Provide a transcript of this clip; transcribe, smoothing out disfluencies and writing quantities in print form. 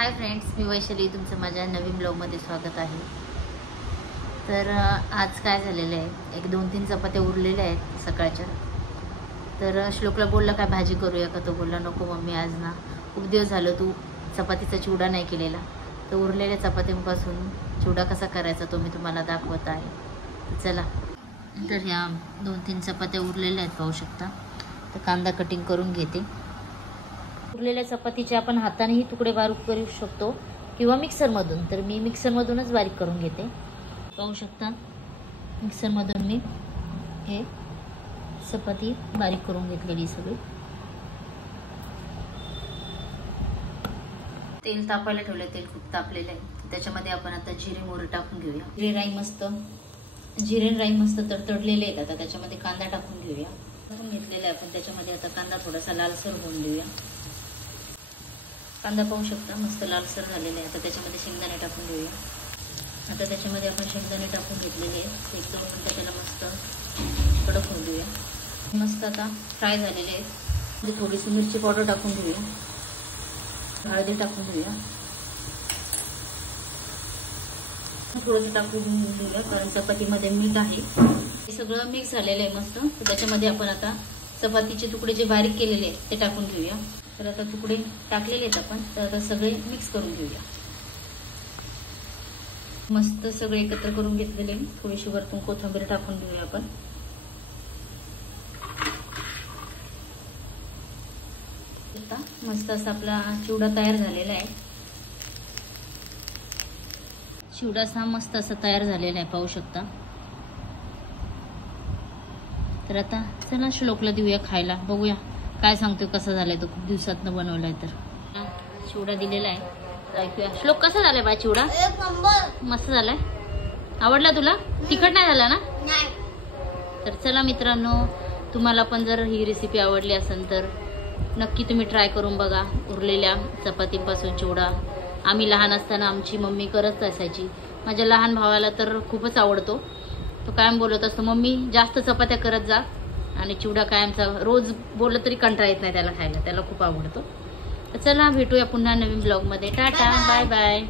Hi friends, मी वैशाली, तुमचं माझ्या नवीन ब्लॉगमध्ये स्वागत आहे। तर आज काय झालेलं आहे, एक 2-3 चपात्या उरलेल्या आहेत सकाळच्या। तर श्लोकला बोलला काय भाजी करूया का, तो बोलला नको मम्मी, आज ना खूप दिवस झालं तू चपातीचा चिवडा नाही केलेला, तर उरलेल्या चपात्यांपासून चिवडा कसा करायचा तो मी तुम्हाला दाखवत आहे। चला, तर ह्या 2-3 चपात्या उरलेल्या आहेत, पाहू शकता। तर कांदा कटिंग करून घेते। उरलेल्या चपातीचे आपण हातानेही तुकडे बारीक करू शकतो किंवा मिक्सरमधून, तर मी मिक्सरमधूनच बारीक करून घेते। पाहू शकता, मिक्सरमधून मी हे चपाती बारीक करून घेतलेली सगळी। तेल तापायला ठेवले, तेल खूप तापलेलं आहे, त्याच्यामध्ये आपण आता जिरे मोहरी टाकून घेऊया। जिरे राई मस्त तडतडलेले आहेत। आता त्याच्यामध्ये कांदा टाकून घेऊया। टाकून घेतलेला आहे आपण, त्याच्यामध्ये आता कांदा थोडासा लालसर होऊन देऊया। कांदा पाहू शकता मस्त लालसर झालेला आहे। आता त्याच्यामध्ये शेंगदाणे टाकून घेऊया। आता त्याच्यामध्ये आपण शेंगदाणे टाकून घेतलेले आहेत, 1-2 मिनिटं त्याला मस्त कडक होऊन देऊया। मस्त आता फ्राय झालेले आहेत। थोडीशी मिरची पावडर टाकून घेऊया, हळदी टाकून घेऊया, थोडंसं टाकून घेऊया कारण चपातीमध्ये मीठ आहे। हे सगळं मिक्स झालेलं आहे मस्त। तर त्याच्यामध्ये आपण आता चपातीचे तुकडे जे बारीक केलेले आहेत ते टाकून घेऊया। तर आता तुकडे टाकलेले आहेत आपण, तर आता सगळे मिक्स करून घेऊया। मस्त सगळे एकत्र करून घेतलेले, थोडीशी वरतून कोथिंबीर टाकून घेऊया आपण। आता मस्त असा आपला चिवडा तयार झालेला आहे। चिवडा असा मस्त असा तयार झालेला आहे, पाहू शकता। तर आता चला श्लोकला देऊया खायला, बघूया काय सांगतोय कसा झालाय तो, खूप दिवसातनं बनवलाय। तर चिवडा दिलेला आहे, ऐकूया। श्लोक कसा झालाय बा चिवडा? मस्त झालाय, आवडला तुला? तिखट नाही झाला ना? तर चला मित्रांनो, तुम्हाला पण जर ही रेसिपी आवडली असेल तर नक्की तुम्ही ट्राय करून बघा। उरलेल्या चपातीपासून चिवडा आम्ही लहान असताना आमची मम्मी करत असायची। माझ्या लहान भावाला तर खूपच आवडतो, तो कायम बोलत असतो मम्मी जास्त चपात्या करत जा, आणि चिवडा कायमचा रोज बोललं तरी कंटाळा येत नाही त्याला खायला, त्याला खूप आवडतो। तर चला भेटूया पुन्हा नवीन ब्लॉगमध्ये। टाटा, बाय बाय।